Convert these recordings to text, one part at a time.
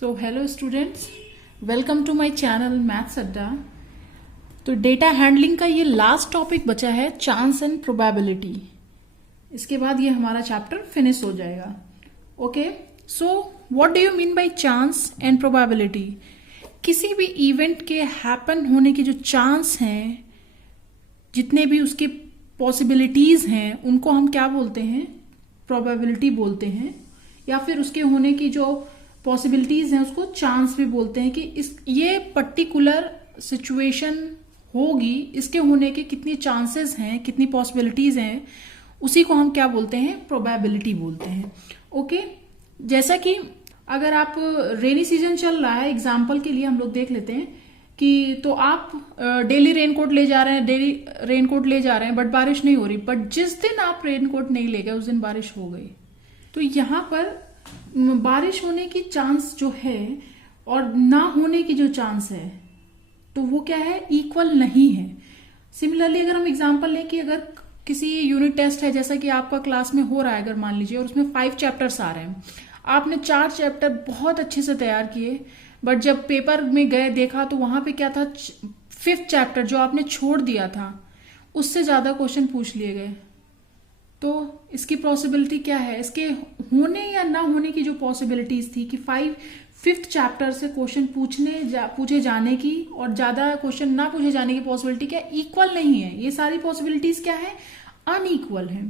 So hello students, welcome to my channel maths Adda. तो data handling का ये last topic बचा है, चांस एंड प्रोबेबिलिटी। इसके बाद ये हमारा चैप्टर फिनिश हो जाएगा। Okay, so what do you mean by chance and probability? किसी भी इवेंट के हैपन होने के जो चांस हैं, जितने भी उसके पॉसिबिलिटीज हैं, उनको हम क्या बोलते हैं? प्रोबेबिलिटी बोलते हैं। या फिर उसके होने की जो पॉसिबिलिटीज हैं उसको चांस भी बोलते हैं कि ये पर्टिकुलर सिचुएशन होगी, इसके होने के कितनी चांसेस हैं, कितनी पॉसिबिलिटीज हैं, उसी को हम क्या बोलते हैं? प्रोबेबिलिटी बोलते हैं। ओके, जैसा कि अगर आप रेनी सीजन चल रहा है, एग्जाम्पल के लिए हम लोग देख लेते हैं कि तो आप डेली रेनकोट ले जा रहे हैं, बट बारिश नहीं हो रही। बट जिस दिन आप रेनकोट नहीं ले गए उस दिन बारिश हो गई। तो यहां पर बारिश होने की चांस जो है और ना होने की जो चांस है, तो वो क्या है? इक्वल नहीं है। सिमिलरली अगर हम एग्जांपल लें कि अगर किसी यूनिट टेस्ट है, जैसा कि आपका क्लास में हो रहा है, अगर मान लीजिए, और उसमें 5 चैप्टर्स आ रहे हैं, आपने 4 चैप्टर बहुत अच्छे से तैयार किए, बट जब पेपर में गए देखा तो वहां पे क्या था? 5th चैप्टर जो आपने छोड़ दिया था, उससे ज्यादा क्वेश्चन पूछ लिए गए। तो इसकी पॉसिबिलिटी क्या है? इसके होने या ना होने की जो पॉसिबिलिटीज थी कि 5th चैप्टर से क्वेश्चन पूछे जाने की और ज्यादा क्वेश्चन ना पूछे जाने की पॉसिबिलिटी क्या? इक्वल नहीं है। ये सारी पॉसिबिलिटीज क्या है? अनइक्वल है।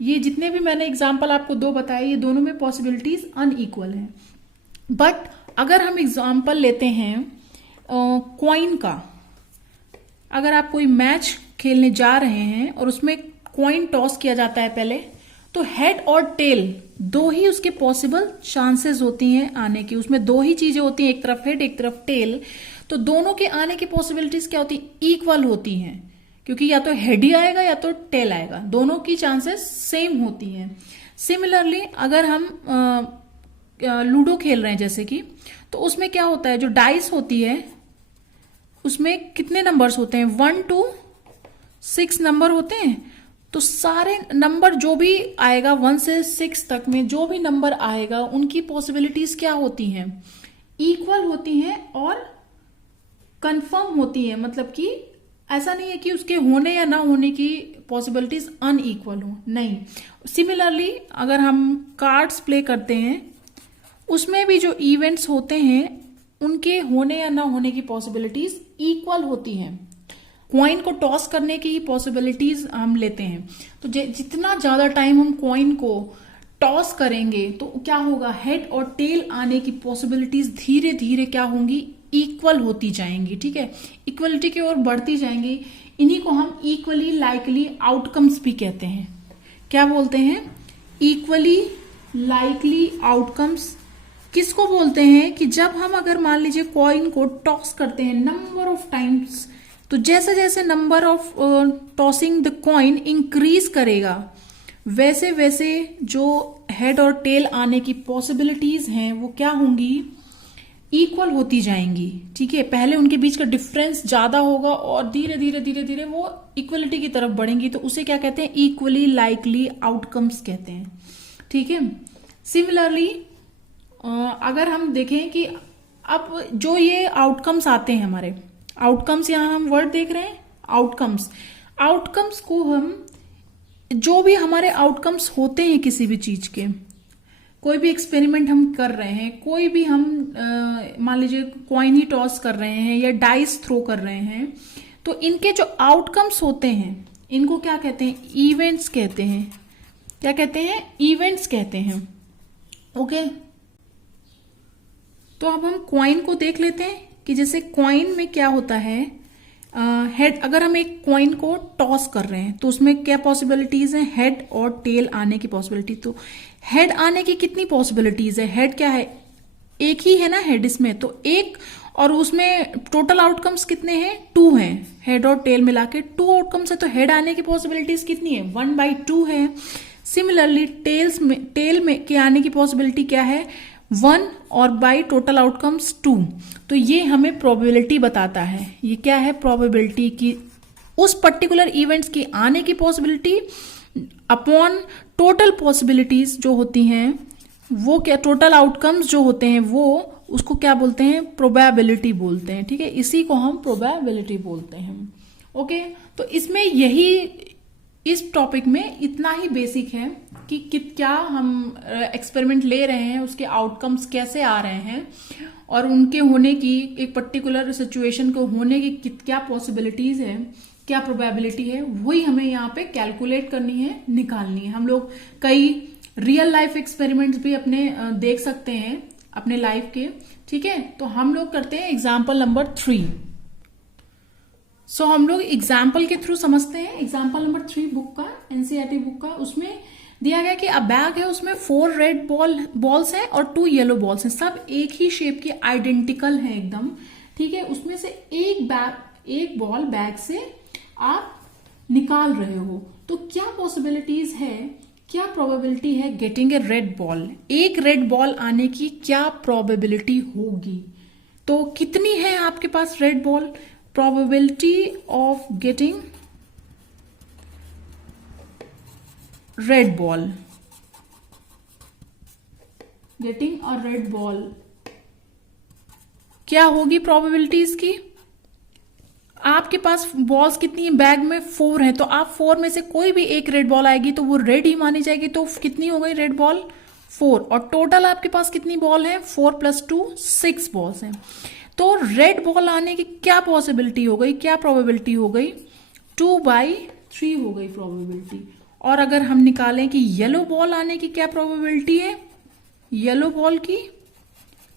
ये जितने भी मैंने एग्जाम्पल आपको 2 बताए, ये दोनों में पॉसिबिलिटीज अनइक्वल है। बट अगर हम एग्जाम्पल लेते हैं कॉइन का, अगर आप कोई मैच खेलने जा रहे हैं और उसमें कॉइन टॉस किया जाता है पहले, तो हेड और टेल 2 ही उसके पॉसिबल चांसेस होती हैं आने की। उसमें 2 ही चीजें होती हैं, एक तरफ हेड एक तरफ टेल। तो दोनों के आने की पॉसिबिलिटीज क्या होती? इक्वल होती हैं, क्योंकि या तो हेड ही आएगा या तो टेल आएगा, दोनों की चांसेस सेम होती हैं। सिमिलरली अगर हम लूडो खेल रहे हैं जैसे कि, तो उसमें क्या होता है? जो डाइस होती है उसमें कितने नंबर्स होते हैं? 1 to 6 नंबर होते हैं। तो सारे नंबर जो भी आएगा 1 से 6 तक में जो भी नंबर आएगा, उनकी पॉसिबिलिटीज क्या होती हैं? इक्वल होती हैं और कंफर्म होती हैं। मतलब कि ऐसा नहीं है कि उसके होने या ना होने की पॉसिबिलिटीज अनइक्वल हो, नहीं। सिमिलरली अगर हम कार्ड्स प्ले करते हैं, उसमें भी जो इवेंट्स होते हैं उनके होने या ना होने की पॉसिबिलिटीज इक्वल होती हैं। कॉइन को टॉस करने की ही पॉसिबिलिटीज हम लेते हैं, तो जितना ज्यादा टाइम हम कॉइन को टॉस करेंगे तो क्या होगा? हेड और टेल आने की पॉसिबिलिटीज धीरे धीरे क्या होंगी? इक्वल होती जाएंगी। ठीक है, इक्वलिटी की ओर बढ़ती जाएंगी। इन्हीं को हम इक्वली लाइकली आउटकम्स भी कहते हैं। क्या बोलते हैं? इक्वली लाइकली आउटकम्स किसको बोलते हैं? कि जब हम अगर मान लीजिए कॉइन को टॉस करते हैं नंबर ऑफ टाइम्स, तो जैसे जैसे number of tossing the coin increase करेगा, वैसे वैसे जो हेड और टेल आने की पॉसिबिलिटीज हैं वो क्या होंगी? इक्वल होती जाएंगी। ठीक है, पहले उनके बीच का डिफरेंस ज्यादा होगा और धीरे धीरे धीरे धीरे वो इक्वलिटी की तरफ बढ़ेंगी। तो उसे क्या कहते हैं? इक्वली लाइकली आउटकम्स कहते हैं। ठीक है, सिमिलरली अगर हम देखें कि अब जो ये आउटकम्स आते हैं हमारे, आउटकम्स, यहां हम वर्ड देख रहे हैं आउटकम्स को हम, जो भी हमारे आउटकम्स होते हैं किसी भी चीज के, कोई भी एक्सपेरिमेंट हम कर रहे हैं, कोई भी हम मान लीजिए कॉइन ही टॉस कर रहे हैं या डाइस थ्रो कर रहे हैं, तो इनके जो आउटकम्स होते हैं इनको क्या कहते हैं? इवेंट्स कहते हैं। क्या कहते हैं? इवेंट्स कहते हैं। ओके, तो अब हम कॉइन को देख लेते हैं कि जैसे कॉइन में क्या होता है? हेड, अगर हम एक कॉइन को टॉस कर रहे हैं तो उसमें क्या पॉसिबिलिटीज हैं? हेड और टेल आने की पॉसिबिलिटी। तो हेड आने की कितनी पॉसिबिलिटीज है? हेड क्या है? एक ही है ना हेड इसमें, तो एक, और उसमें टोटल आउटकम्स कितने हैं? 2 हैं। हेड और टेल मिला के 2 आउटकम्स है, तो हेड आने की पॉसिबिलिटीज कितनी है? 1/2 है। सिमिलरली टेल में के आने की पॉसिबिलिटी क्या है? 1 और बाई टोटल आउटकम्स 2। तो ये हमें प्रोबेबिलिटी बताता है। ये क्या है? प्रोबेबिलिटी की उस पर्टिकुलर इवेंट्स की आने की पॉसिबिलिटी अपॉन टोटल पॉसिबिलिटीज जो होती हैं वो क्या, टोटल आउटकम्स जो होते हैं वो उसको क्या बोलते हैं, प्रोबेबिलिटी बोलते हैं। ठीक है, इसी को हम प्रोबेबिलिटी बोलते हैं। ओके, तो इसमें यही, इस टॉपिक में इतना ही बेसिक है कि क्या हम एक्सपेरिमेंट ले रहे हैं, उसके आउटकम्स कैसे आ रहे हैं, और उनके होने की, एक पर्टिकुलर सिचुएशन को होने की क्या पॉसिबिलिटीज है, क्या प्रोबेबिलिटी है, वही हमें यहाँ पे कैलकुलेट करनी है, निकालनी है। हम लोग कई रियल लाइफ एक्सपेरिमेंट्स भी अपने देख सकते हैं अपने लाइफ के। ठीक है, तो हम लोग करते हैं एग्जाम्पल नंबर 3। सो हम लोग एग्जाम्पल के थ्रू समझते हैं। एग्जाम्पल नंबर 3 बुक का, एनसीईआरटी बुक का, उसमें दिया गया कि अ बैग है, उसमें 4 रेड बॉल्स हैं और 2 येलो बॉल्स हैं, सब एक ही शेप के, आइडेंटिकल हैं एकदम। ठीक है, उसमें से एक बॉल बैग से आप निकाल रहे हो, तो क्या पॉसिबिलिटीज है, क्या प्रोबेबिलिटी है गेटिंग ए रेड बॉल, एक रेड बॉल आने की क्या प्रोबेबिलिटी होगी। तो कितनी है आपके पास red ball, probability of getting red ball, getting a red ball, क्या होगी प्रोबेबिलिटीज की। आपके पास बॉल्स कितनी है, बैग में 4 है, तो आप 4 में से कोई भी एक रेड बॉल आएगी तो वो रेड ही मानी जाएगी। तो कितनी हो गई रेड बॉल, 4, और टोटल आपके पास कितनी बॉल है, 4 + 2 6 बॉल्स हैं। तो रेड बॉल आने की क्या पॉसिबिलिटी हो गई, क्या प्रोबेबिलिटी हो गई, 2/3 हो गई प्रोबेबिलिटी। और अगर हम निकालें कि येलो बॉल आने की क्या प्रोबेबिलिटी है, येलो बॉल की,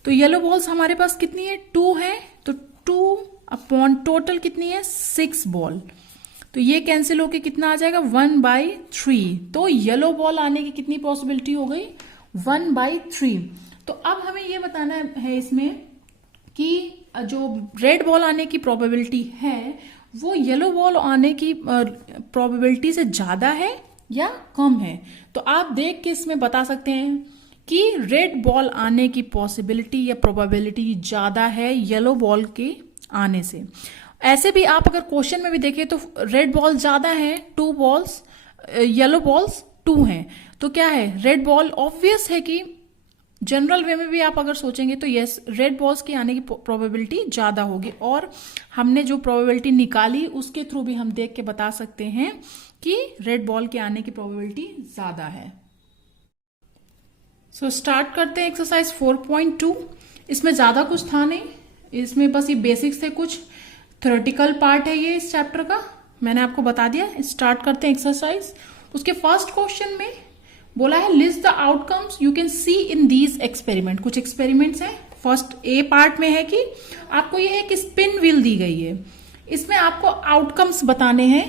तो येलो बॉल्स हमारे पास कितनी है, 2 है, तो 2 अपॉन टोटल कितनी है, 6 बॉल, तो ये कैंसिल होके कितना आ जाएगा, 1/3। तो येलो बॉल आने की कितनी पॉसिबिलिटी हो गई, 1/3। तो अब हमें ये बताना है इसमें कि जो रेड बॉल आने की प्रोबेबिलिटी है वो येलो बॉल आने की प्रोबेबिलिटी से ज्यादा है या कम है। तो आप देख के इसमें बता सकते हैं कि रेड बॉल आने की पॉसिबिलिटी या प्रोबेबिलिटी ज्यादा है येलो बॉल के आने से। ऐसे भी आप अगर क्वेश्चन में भी देखें तो रेड बॉल ज्यादा है, 2 बॉल्स, येलो बॉल्स 2 हैं, तो क्या है, रेड बॉल ऑब्वियस है कि जनरल वे में भी आप अगर सोचेंगे तो यस, रेड बॉल्स के आने की प्रोबेबिलिटी ज्यादा होगी। और हमने जो प्रोबेबिलिटी निकाली उसके थ्रू भी हम देख के बता सकते हैं कि रेड बॉल के आने की प्रोबेबिलिटी ज्यादा है। सो स्टार्ट करते हैं एक्सरसाइज 4.2। इसमें ज्यादा कुछ था नहीं, इसमें बस ये बेसिक्स थे, कुछ थ्योरेटिकल पार्ट है ये इस चैप्टर का, मैंने आपको बता दिया। स्टार्ट करते हैं एक्सरसाइज। उसके फर्स्ट क्वेश्चन में बोला है list the outcomes you can see in these experiment. कुछ एक्सपेरिमेंट्स हैं। फर्स्ट ए पार्ट में है कि आपको ये एक स्पिन व्हील दी गई है, इसमें आपको आउटकम्स बताने हैं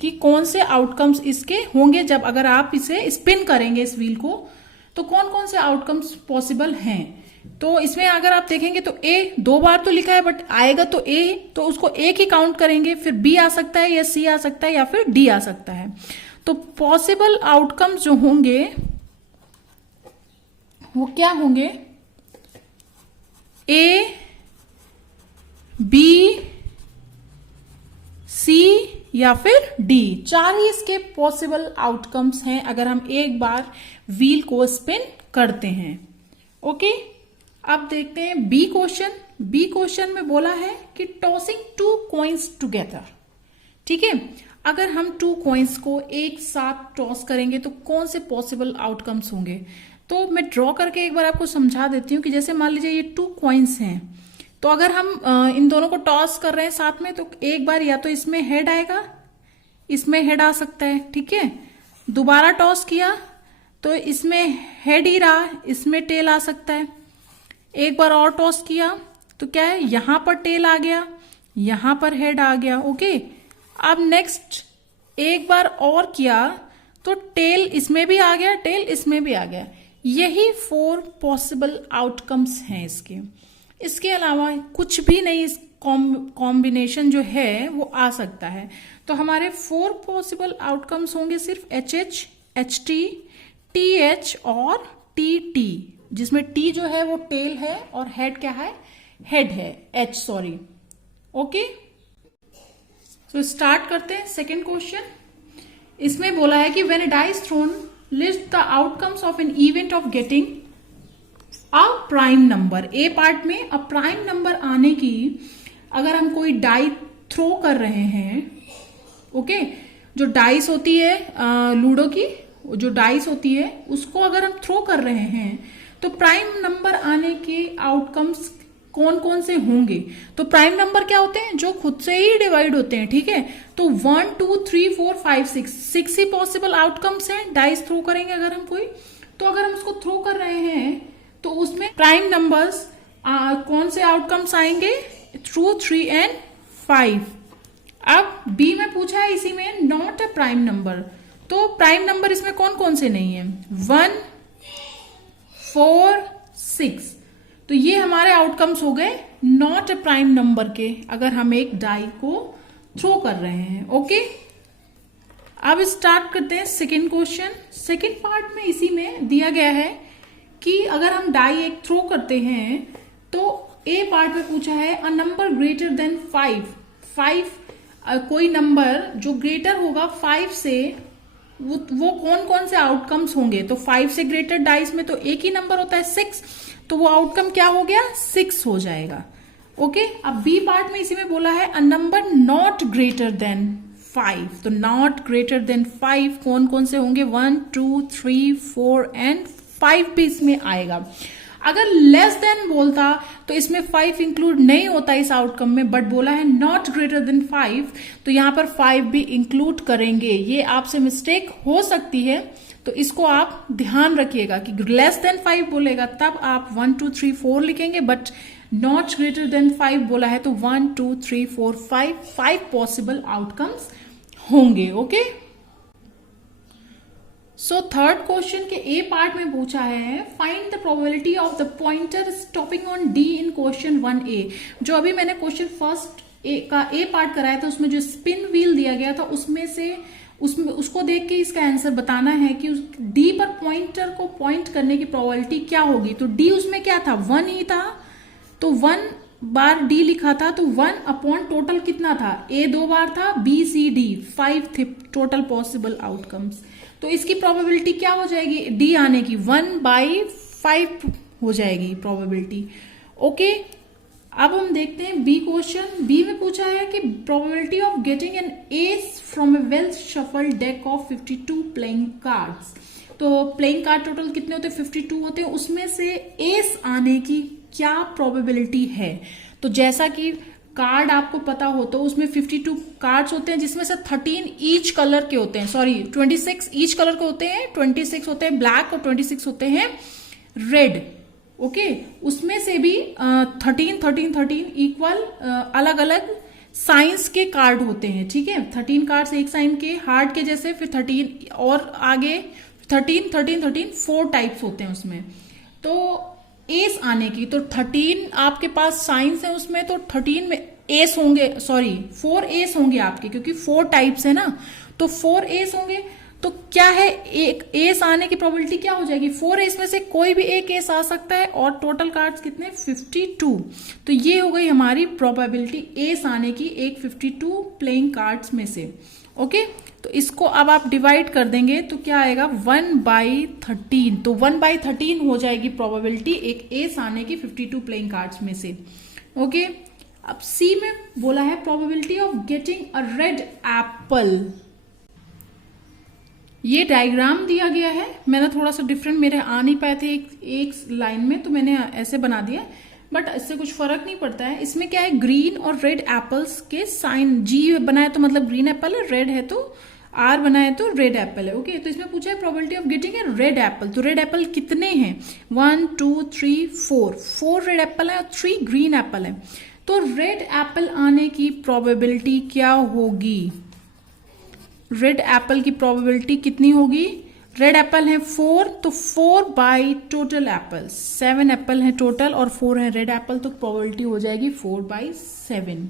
कि कौन से आउटकम्स इसके होंगे जब अगर आप इसे स्पिन करेंगे इस व्हील को, तो कौन कौन से आउटकम्स पॉसिबल हैं। तो इसमें अगर आप देखेंगे तो ए 2 बार तो लिखा है, बट आएगा तो ए, तो उसको एक ही काउंट करेंगे, फिर बी आ सकता है या सी आ सकता है या फिर डी आ सकता है। तो पॉसिबल आउटकम्स जो होंगे वो क्या होंगे, ए, बी, सी या फिर डी, 4 ही इसके पॉसिबल आउटकम्स हैं अगर हम एक बार व्हील को स्पिन करते हैं। ओके, अब देखते हैं बी क्वेश्चन। बी क्वेश्चन में बोला है कि टॉसिंग 2 कॉइन्स टुगेदर। ठीक है, अगर हम 2 कॉइन्स को एक साथ टॉस करेंगे तो कौन से पॉसिबल आउटकम्स होंगे। तो मैं ड्रॉ करके एक बार आपको समझा देती हूँ कि जैसे मान लीजिए ये 2 कॉइन्स हैं, तो अगर हम इन दोनों को टॉस कर रहे हैं साथ में, तो एक बार या तो इसमें हेड आएगा, इसमें हेड आ सकता है। ठीक है, दोबारा टॉस किया तो इसमें हेड ही रहा, इसमें टेल आ सकता है। एक बार और टॉस किया तो क्या है, यहां पर टेल आ गया, यहां पर हेड आ गया। ओके, अब नेक्स्ट एक बार और किया तो टेल इसमें भी आ गया, टेल इसमें भी आ गया। यही 4 पॉसिबल आउटकम्स हैं इसके। इसके अलावा कुछ भी नहीं, इस कॉम्बिनेशन जो है वो आ सकता है। तो हमारे 4 पॉसिबल आउटकम्स होंगे सिर्फ HH, HT, TH और TT, जिसमें T जो है वो टेल है और हेड क्या है, हेड है, H सॉरी। ओके, तो स्टार्ट करते हैं सेकेंड क्वेश्चन। इसमें बोला है कि when a dice thrown list the outcomes of an event of getting a prime number, A part में अ प्राइम नंबर आने की अगर हम कोई डाई थ्रो कर रहे हैं, ओके, जो डाइस होती है लूडो की, जो डाइस होती है उसको अगर हम थ्रो कर रहे हैं तो प्राइम नंबर आने के आउटकम्स कौन कौन से होंगे। तो प्राइम नंबर क्या होते हैं, जो खुद से ही डिवाइड होते हैं, ठीक है। तो 1 2 3 4 5 6 ही पॉसिबल आउटकम्स हैं डाइस थ्रो करेंगे अगर हम कोई। तो अगर हम उसको थ्रो कर रहे हैं तो उसमें प्राइम नंबर्स कौन से आउटकम्स आएंगे, 2 3 एंड 5। अब बी में पूछा है इसी में नॉट ए प्राइम नंबर, तो प्राइम नंबर इसमें कौन कौन से नहीं है, 1 4 6। तो ये हमारे आउटकम्स हो गए नॉट ए प्राइम नंबर के, अगर हम एक डाई को थ्रो कर रहे हैं, ओके। अब स्टार्ट करते हैं सेकेंड क्वेश्चन। सेकेंड पार्ट में इसी में दिया गया है कि अगर हम डाई एक थ्रो करते हैं तो ए पार्ट में पूछा है अ नंबर ग्रेटर देन 5 कोई नंबर जो ग्रेटर होगा 5 से, वो कौन कौन से आउटकम्स होंगे। तो 5 से ग्रेटर डाइस में तो एक ही नंबर होता है 6, तो वो आउटकम क्या हो गया, 6 हो जाएगा, ओके। अब बी पार्ट में इसी में बोला है a number not greater than 5, तो नॉट ग्रेटर देन 5 कौन कौन से होंगे, 1 2 3 4 एंड 5 भी इसमें आएगा। अगर लेस देन बोलता तो इसमें 5 इंक्लूड नहीं होता इस आउटकम में, बट बोला है नॉट ग्रेटर देन 5, तो यहां पर 5 भी इंक्लूड करेंगे। ये आपसे मिस्टेक हो सकती है, तो इसको आप ध्यान रखिएगा कि लेस देन 5 बोलेगा तब आप 1 2 3 4 लिखेंगे, बट नॉट ग्रेटर देन 5 बोला है तो 1 2 3 4 5 पॉसिबल आउटकम्स होंगे, ओके। सो थर्ड क्वेश्चन के ए पार्ट में पूछा है find the probability of the pointer stopping on D in question 1A। जो अभी मैंने क्वेश्चन फर्स्ट का ए पार्ट कराया था उसमें जो स्पिन व्हील दिया गया था उसमें से उसको देख के इसका आंसर बताना है कि डी पर पॉइंटर को पॉइंट करने की प्रोबेबिलिटी क्या होगी। तो डी उसमें क्या था, 1 ही था, तो 1 बार डी लिखा था, तो 1 अपॉन टोटल कितना था, ए 2 बार था, बी सी डी 5 थे टोटल पॉसिबल आउटकम्स। तो इसकी प्रोबेबिलिटी क्या हो जाएगी, डी आने की 1/5 हो जाएगी प्रोबेबिलिटी, ओके। अब हम देखते हैं बी क्वेश्चन। बी में पूछा है कि probability of getting an S from A well shuffle deck of 52 playing cards. तो प्लेइंग कार्ड टोटल कितने होते हैं, 52 होते हैं, उसमें से एस आने की क्या प्रोबेबिलिटी है। तो जैसा कि कार्ड आपको पता हो तो उसमें 52 कार्ड्स होते हैं जिसमें से 13 ईच कलर के होते हैं, सॉरी 26 ईच कलर के होते हैं, 26 होते हैं ब्लैक और 26 होते हैं रेड, ओके। उसमें से भी 13 इक्वल अलग अलग साइंस के कार्ड होते हैं, ठीक है। 13 कार्ड्स एक साइन के हार्ट के जैसे, फिर 13 और आगे 13 4 टाइप्स होते हैं उसमें। तो एस आने की, तो 13 आपके पास साइंस है उसमें, तो 13 में एस होंगे, सॉरी 4 एस होंगे आपके, क्योंकि 4 टाइप्स है ना, तो 4 एस होंगे। तो क्या है, एक एस आने की प्रोबेबिलिटी क्या हो जाएगी, 4 एस में से कोई भी एक एस आ सकता है, और टोटल कार्ड्स कितने 52। तो ये हो गई हमारी प्रोबेबिलिटी एस आने की एक 52 प्लेइंग कार्ड्स में से, ओके। तो इसको अब आप डिवाइड कर देंगे तो क्या आएगा 1/13, तो 1/13 हो जाएगी प्रोबेबिलिटी एक एस आने की 52 प्लेइंग कार्ड्स में से, ओके। अब सी में बोला है probability of getting a red Apple. ये डायग्राम दिया गया है, मैंने थोड़ा सा डिफरेंट, मेरे आ नहीं पाए थे एक लाइन में, तो मैंने ऐसे बना दिया, बट इससे कुछ फर्क नहीं पड़ता है। इसमें क्या है, ग्रीन और रेड एप्पल्स के साइन, जी बनाए तो मतलब ग्रीन एप्पल है, रेड है तो आर बनाए तो रेड एप्पल है, ओके। तो इसमें पूछा है probability of getting a red Apple. तो रेड एप्पल कितने हैं, 1 2 3 4 रेड एप्पल है और 3 ग्रीन एप्पल है। तो रेड एप्पल आने की प्रोबेबिलिटी क्या होगी, रेड एप्पल की प्रोबेबिलिटी कितनी होगी, रेड एप्पल है 4, तो 4 बाई टोटल एप्पल, 7 एप्पल है टोटल और 4 है रेड एप्पल, तो प्रोबेबिलिटी हो जाएगी 4/7।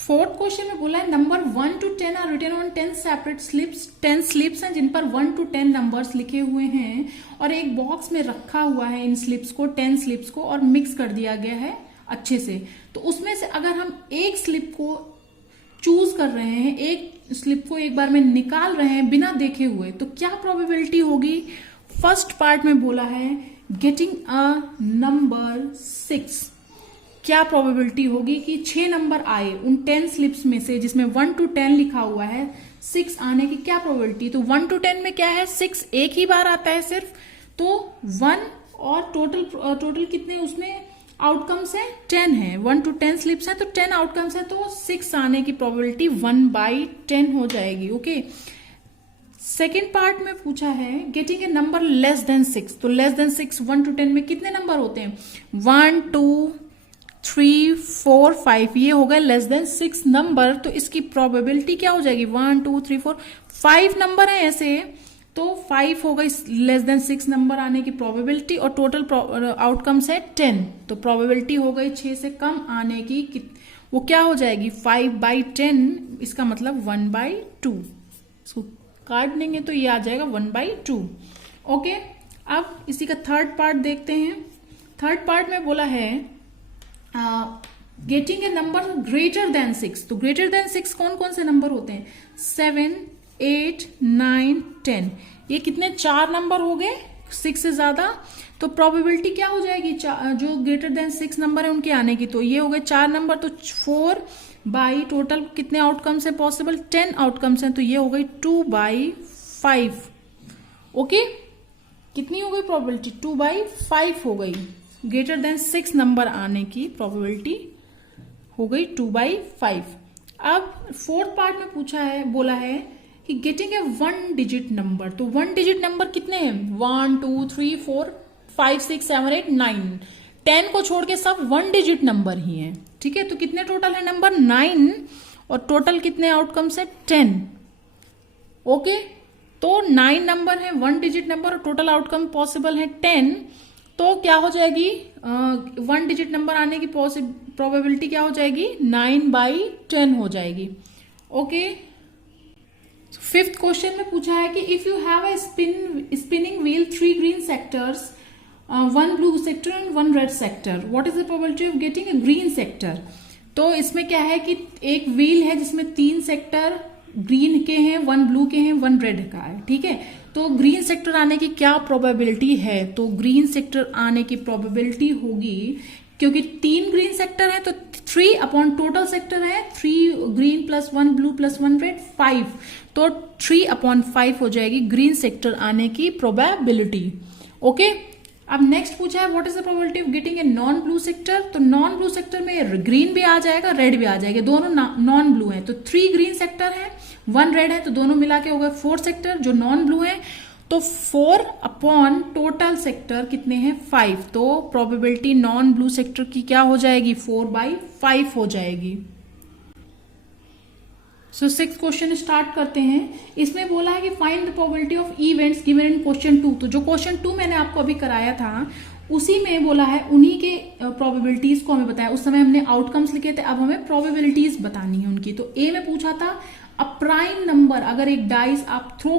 फोर्थ क्वेश्चन में बोला है number 1 to 10 are written on 10 separate slips. 10 slips हैं जिन पर 1 to 10 नंबर्स लिखे हुए हैं और एक बॉक्स में रखा हुआ है इन स्लिप्स को, 10 स्लिप्स को, और मिक्स कर दिया गया है अच्छे से। तो उसमें से अगर हम एक स्लिप को चूज कर रहे हैं, एक स्लिप को एक बार में निकाल रहे हैं बिना देखे हुए, तो क्या प्रोबेबिलिटी होगी फर्स्ट पार्ट में बोला है गेटिंग अ नंबर 6, क्या प्रोबेबिलिटी होगी कि 6 नंबर आए उन 10 स्लिप्स में से जिसमें 1 to 10 लिखा हुआ है, 6 आने की क्या प्रोबेबिलिटी। तो 1 to 10 में क्या है, 6 एक ही बार आता है सिर्फ, तो 1 और टोटल कितने उसमें आउटकम्स है, 10 है। 1 to 10 स्लिप्स है तो 10 आउटकम्स है, तो 6 आने की प्रोबेबिलिटी 1/10 हो जाएगी। ओके, सेकेंड पार्ट में पूछा है गेटिंग ए नंबर लेस देन 6, तो लेस देन 6 1 to 10 में कितने नंबर होते हैं, 1 2 3 4 5, ये हो गए लेस देन 6 नंबर। तो इसकी प्रोबेबिलिटी क्या हो जाएगी, 1 2 3 4 5 नंबर है ऐसे, तो 5 हो गई लेस देन 6 नंबर आने की प्रोबेबिलिटी, और टोटल आउटकम्स है 10, तो प्रोबेबिलिटी हो गई 6 से कम आने की, वो क्या हो जाएगी 5/10, इसका मतलब 1/2। इसको काट देंगे तो ये आ जाएगा 1/2। ओके, अब इसी का थर्ड पार्ट देखते हैं। थर्ड पार्ट में बोला है गेटिंग ए नंबर ग्रेटर देन 6, तो ग्रेटर देन 6 कौन कौन से नंबर होते हैं, 7 8 9 10, ये कितने 4 नंबर हो गए 6 से ज्यादा, तो प्रोबेबिलिटी क्या हो जाएगी जो ग्रेटर देन 6 नंबर है उनके आने की, तो ये हो गए 4 नंबर, तो 4 बाई टोटल कितने आउटकम्स है पॉसिबल, 10 आउटकम्स हैं, तो ये हो गई 2/5। ओके, कितनी हो गई प्रोबेबिलिटी, 2/5 हो गई, ग्रेटर देन 6 नंबर आने की प्रोबेबिलिटी हो गई 2/5। अब फोर्थ पार्ट में पूछा है, बोला है कि गेटिंग ए 1 डिजिट नंबर, तो 1 डिजिट नंबर कितने हैं, 1 2 3 4 5 6 7 8 9, 10 को छोड़ के सब 1 डिजिट नंबर ही है। ठीक है, तो कितने टोटल है नंबर 9, और टोटल कितने आउटकम्स है 10। ओके, तो 9 नंबर है 1 डिजिट नंबर, और टोटल आउटकम पॉसिबल है 10, तो क्या हो जाएगी 1 डिजिट नंबर आने की प्रोबेबिलिटी क्या हो जाएगी 9/10 हो जाएगी। ओके, फिफ्थ क्वेश्चन में पूछा है कि if you have a spinning wheel 3 green sectors 1 blue sector and 1 red sector, what is the probability of getting a green sector. तो इसमें क्या है कि एक व्हील है जिसमें 3 सेक्टर ग्रीन के हैं, 1 ब्लू के हैं, 1 रेड का है। ठीक है, तो ग्रीन सेक्टर आने की क्या प्रोबेबिलिटी है, तो ग्रीन सेक्टर आने की प्रोबेबिलिटी होगी, क्योंकि 3 ग्रीन सेक्टर है तो 3 अपॉन टोटल सेक्टर है 3 green plus 1 blue plus 1 red 5, तो 3/5 हो जाएगी ग्रीन सेक्टर आने की प्रोबेबिलिटी। ओके, अब नेक्स्ट पूछा है what is the probability of getting a non blue sector, तो नॉन ब्लू सेक्टर में ग्रीन भी आ जाएगा रेड भी आ जाएगा, दोनों नॉन ब्लू है, तो 3 ग्रीन सेक्टर है 1 रेड है, तो दोनों मिला के हो गए 4 सेक्टर जो नॉन ब्लू है, तो 4 अपॉन टोटल सेक्टर कितने हैं 5, तो प्रोबेबिलिटी नॉन ब्लू सेक्टर की क्या हो जाएगी 4/5 हो जाएगी। सो 6th क्वेश्चन स्टार्ट करते हैं। इसमें बोला है कि find the probability of events given in question 2, तो जो क्वेश्चन 2 मैंने आपको अभी कराया था उसी में बोला है, उन्हीं के प्रोबेबिलिटीज को हमें बताया, उस समय हमने आउटकम्स लिखे थे, अब हमें प्रोबेबिलिटीज बतानी है उनकी। तो ए में पूछा था अ प्राइम नंबर, अगर एक डाइस आप थ्रो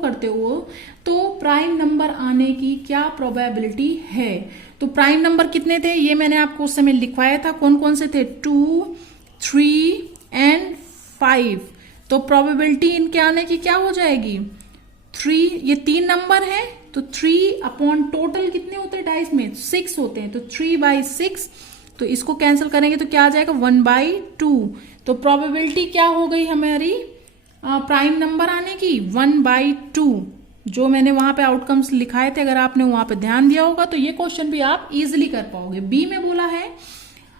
करते हो तो प्राइम नंबर आने की क्या प्रोबेबिलिटी है। तो प्राइम नंबर कितने थे ये मैंने आपको उस समय लिखवाया था, कौन कौन से थे 2 3 एंड 5, तो प्रोबेबिलिटी इनके आने की क्या हो जाएगी 3, ये 3 नंबर है तो 3 अपॉन टोटल कितने होते हैं डाइस में 6 होते हैं, तो 3/6, तो इसको कैंसिल करेंगे तो क्या आ जाएगा 1/2, तो प्रोबेबिलिटी क्या हो गई हमारी प्राइम नंबर आने की 1/2, जो मैंने वहां पे आउटकम्स लिखाए थे, अगर आपने वहां पे ध्यान दिया होगा तो ये क्वेश्चन भी आप इजिली कर पाओगे। बी में बोला है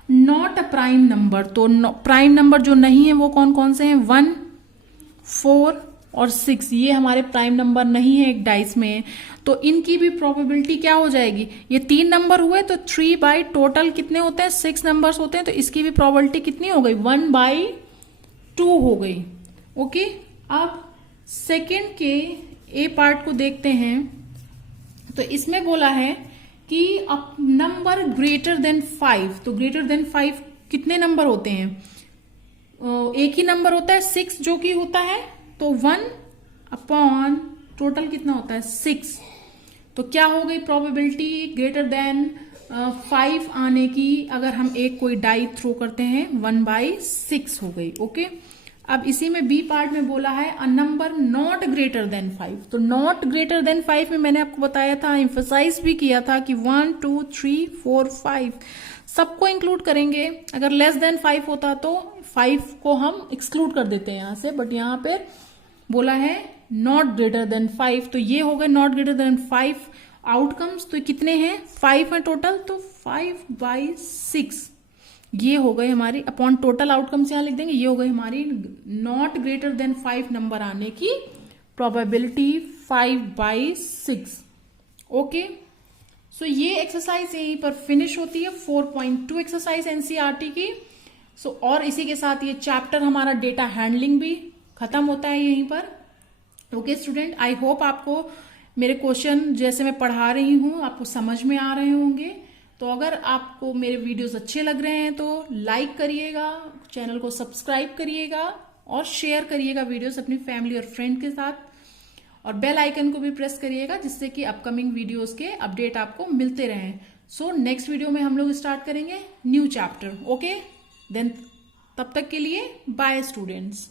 नॉट अ प्राइम नंबर, तो प्राइम नंबर जो नहीं है वो कौन कौन से हैं 1 4 और 6, ये हमारे प्राइम नंबर नहीं है एक डाइस में, तो इनकी भी प्रोबेबिलिटी क्या हो जाएगी, ये 3 नंबर हुए तो 3 बाई टोटल कितने होते हैं 6 नंबर्स होते हैं, तो इसकी भी प्रोबेबिलिटी कितनी हो गई 1/2 हो गई। ओके, अब सेकेंड के ए पार्ट को देखते हैं। तो इसमें बोला है कि अब नंबर ग्रेटर देन 5, तो ग्रेटर देन 5 कितने नंबर होते हैं, एक ही नंबर होता है 6 जो कि होता है, तो 1 अपॉन टोटल कितना होता है 6, तो क्या हो गई प्रोबेबिलिटी ग्रेटर देन 5 आने की, अगर हम एक कोई डाई थ्रो करते हैं 1/6 हो गई। ओके, अब इसी में बी पार्ट में बोला है a number not greater than 5। तो नॉट ग्रेटर देन 5 में मैंने आपको बताया था, एम्फसाइज भी किया था कि 1 2 3 4 5 सबको इंक्लूड करेंगे। अगर लेस देन 5 होता तो 5 को हम एक्सक्लूड कर देते हैं यहां से, बट यहां पे बोला है नॉट ग्रेटर देन 5, तो ये हो गए नॉट ग्रेटर देन 5 आउटकम्स। तो कितने हैं, 5 है टोटल, तो 5/6 ये हो गए हमारी अपॉन टोटल आउटकम्स यहां लिख देंगे। ये हो गई हमारी नॉट ग्रेटर देन 5 नंबर आने की प्रोबेबिलिटी 5/6। ओके, सो ये एक्सरसाइज यहीं पर फिनिश होती है, 4.2 एक्सरसाइज एनसीईआरटी की। सो और इसी के साथ ये चैप्टर हमारा डेटा हैंडलिंग भी खत्म होता है यहीं पर। ओके स्टूडेंट, आई होप आपको मेरे क्वेश्चन जैसे मैं पढ़ा रही हूं आपको समझ में आ रहे होंगे। तो अगर आपको मेरे वीडियोस अच्छे लग रहे हैं तो लाइक करिएगा, चैनल को सब्सक्राइब करिएगा और शेयर करिएगा वीडियोस अपनी फैमिली और फ्रेंड के साथ, और बेल आइकन को भी प्रेस करिएगा जिससे कि अपकमिंग वीडियोस के अपडेट आपको मिलते रहें। सो नेक्स्ट वीडियो में हम लोग स्टार्ट करेंगे न्यू चैप्टर। ओके देन, तब तक के लिए बाय स्टूडेंट्स।